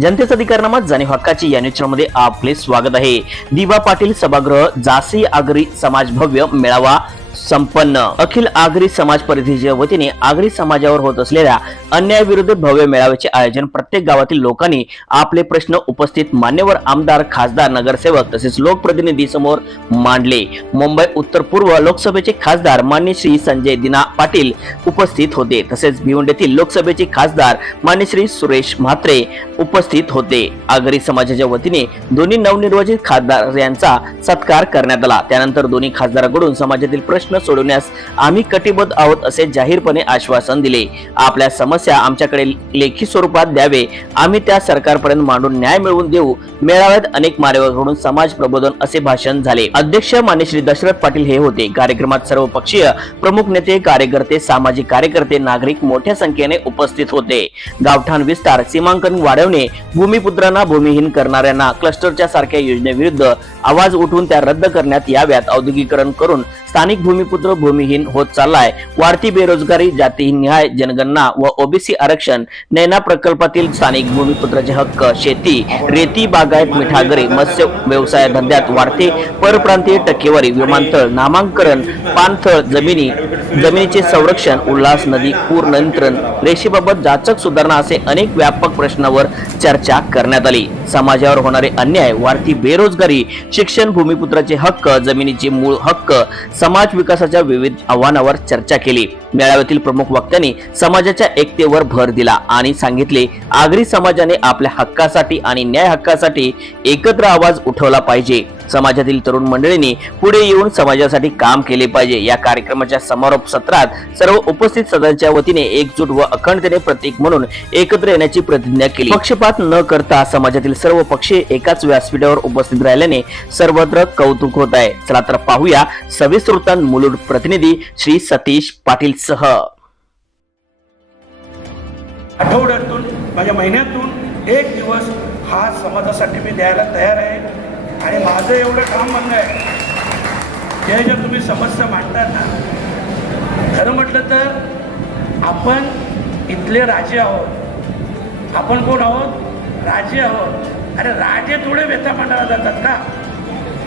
जनतेचा अधिकारनामा जाणीव हक्काची या न्यूजमध्ये आपले स्वागत आहे. दिवा पाटील सभागृह जासी आगरी समाज भव्य मेळावा संपन्न. अखिल आगरी समाज परिषदेच्या वतीने आगरी समाजावर होत असलेल्या अन्यायाविरुद्ध भव्य मेळाव्याचे आयोजन प्रत्येक गावातील लोकांनी आपले प्रश्न उपस्थित मान्यवर आमदार खासदार नगरसेवक तसेच लोकप्रतिनिधी समोर मांडले. मुंबई उत्तर पूर्व लोकसभेचे खासदार मान्य श्री संजय दिना पाटील उपस्थित होते. तसेच भिवंडीतील लोकसभेचे खासदार मान्य श्री सुरेश म्हात्रे उपस्थित होते. आगरी समाजाच्या वतीने दोन्ही नवनिर्वाचित खासदार यांचा सत्कार करण्यात आला. त्यानंतर दोन्ही खासदारांकडून समाजातील प्रश्न सोडवण्यास आम्ही कटिबद्ध आहोत असे जाहीरपणे आश्वासन दिले. आपल्या समस्या आमच्याकडे लेखी स्वरूपात द्यावे. आम्ही त्या सरकारपर्यंत मांडून न्याय मिळवून देऊ. मेळाव्यात अनेक मान्यवरांकडून समाज प्रबोधन असे भाषण झाले. अध्यक्ष मान्य श्री दशरथ पाटील हे होते. कार्यक्रमात सर्व पक्षीय प्रमुख नेते कार्यकर्ते सामाजिक कार्यकर्ते नागरिक मोठ्या संख्येने उपस्थित होते. गावठाण विस्तार सीमांकन वाढवणे भूमिपुत्रांना भूमिहीन करणाऱ्यांना क्लस्टरच्या सारख्या योजनेविरुद्ध आवाज उठून त्या रद्द करण्यात याव्यात औद्योगिकरण करून स्थानिक भूमिपुत्र भूमिहीन होत चाललाय. वाढती बेरोजगारी जातीनिहाय जनगणना व ओबीसी आरक्षण नैना प्रकल्पातील स्थानिक भूमिपुत्राचे हक्क शेती रेती बागायत मिठागरी मत्स्य व्यवसाय धंद्यात वाढते. परप्रांतीय टक्केवारी विमानतळ नामांकन पाणथळ जमिनी जमिनीचे संरक्षण उल्हास नदी पूर नियंत्रण रेषेबाबत जाचक सुधारणा असे अनेक व्यापक प्रश्नावर चर्चा करण्यात आली. समाजावर होणारे अन्याय वाढती बेरोजगारी शिक्षण भूमिपुत्राचे हक्क जमिनीचे मूळ हक्क समाज विकासाच्या विविध आव्हानावर चर्चा केली. मेळाव्यातील प्रमुख वक्त्यांनी समाजाच्या एकतेवर भर दिला आणि सांगितले आगरी समाजाने आपल्या हक्कासाठी आणि न्याय हक्कासाठी एकत्र आवाज उठवला पाहिजे. समाजातील तरुण मंडळींनी पुढे येऊन समाजासाठी काम केले पाहिजे. या कार्यक्रमाच्या समारोप सत्रात सर्व उपस्थित सदस्यांच्या वतीने एकजूट व अखंडतेने प्रतीक म्हणून एकत्र येण्याची प्रतिज्ञा केली. पक्षपात न करता समाजातील सर्व पक्षी एकाच व्यासपीठावर उपस्थित राहिल्याने सर्वत्र कौतुक होत आहे. चला तर पाहूया सविस्तृतान मुलुड प्रतिनिधी श्री सतीश पाटील सह. आठवड्यातून माझ्या महिन्यातून एक दिवस हा समाजासाठी मी द्यायला तयार आहे. आणि माझं एवढं काम म्हणणं आहे जे ज्या तुम्ही समस्या मांडतात ना खरं म्हटलं तर आपण इथले राजे आहोत. आपण कोण आहोत? राजे आहोत. अरे राजे थोडे व्यथा मांडायला जातात का?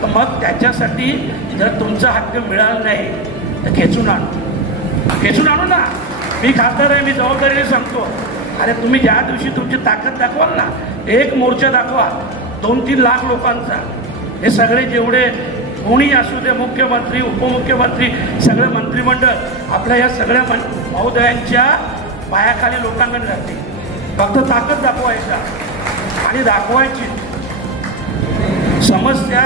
तर मग त्याच्यासाठी जर तुमचा हक्क मिळाला नाही तर खेचून आणू. खेचून आणू ना. मी खासदार आहे मी जबाबदारीने सांगतो. अरे तुम्ही ज्या दिवशी तुमची ताकद दाखवाल ना एक मोर्चा दाखवा दोन तीन लाख लोकांचा. हे सगळे जेवढे कोणी असू दे मुख्यमंत्री उपमुख्यमंत्री सगळं मंत्रिमंडळ आपल्या या सगळ्या मन महोदयांच्या पायाखाली लोकांकडे जाते फक्त ताकद दाखवायचा. आणि दाखवायची. समस्या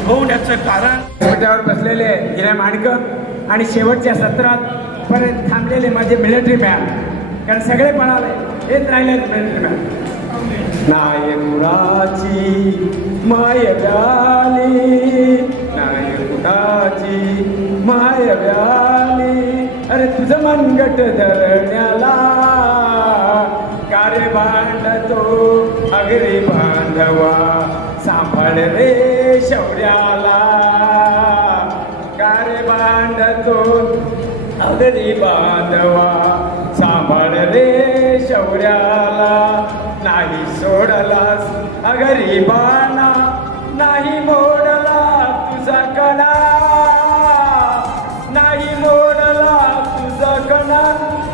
उद्भवण्याचं कारण सोट्यावर बसलेले हिरा माणकं आणि शेवटच्या सत्रात परत थांबलेले माझे मिलिटरी मॅन कारण सगळे पळाले. हेच राहिले मिलिटरी मॅन नायकुडाची माय व्याली नायकुडाची माय व्याली अरे तुझं मनगट धरण्याला कारे बांधतो अगरी बांधवा. सांभाळ रे शौर्याला. कारे बांधतो अगरी बांधवा. सांभाळ रे शौर्याला. नाही सोडलास अगरी नाही मोडला तुझा कणा. नाही मोडला तुझा कणा.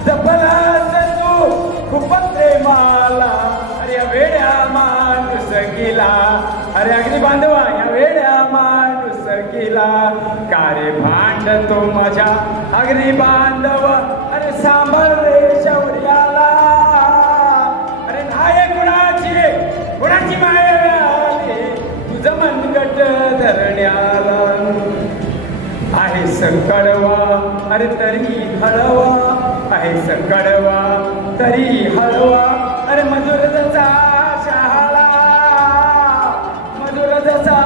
जपलास तू खूप प्रेमाला. अरे या वेड्या माणूस गेला अरे अगदी बांधवा या वेड्या माणूस गेला कारे भांडतो माझ्या अगदी बांधव? अरे सांभाळ अरे तरी हळवा. आहे सकळवा तरी हळवा. अरे मधुर जसा शहाला मजूर जसा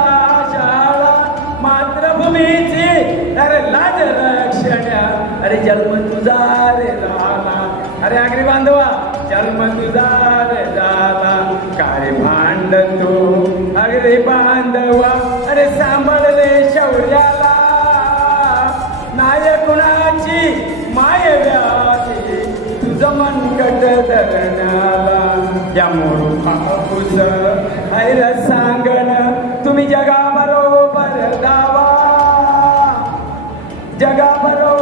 शाळा. मातृभूमीची. अरे लाज रक्षण्या अरे जन्म तुझा रे झाला अरे आगरी बांधवा जन्म तुझा रे झाला काय भांड तू बांधवा. व्याधी तुझं मनगट धरण्याला या मोरू पाऊस हैर सांगण तुम्ही जगाबरोबर दावा. जगाबरोबर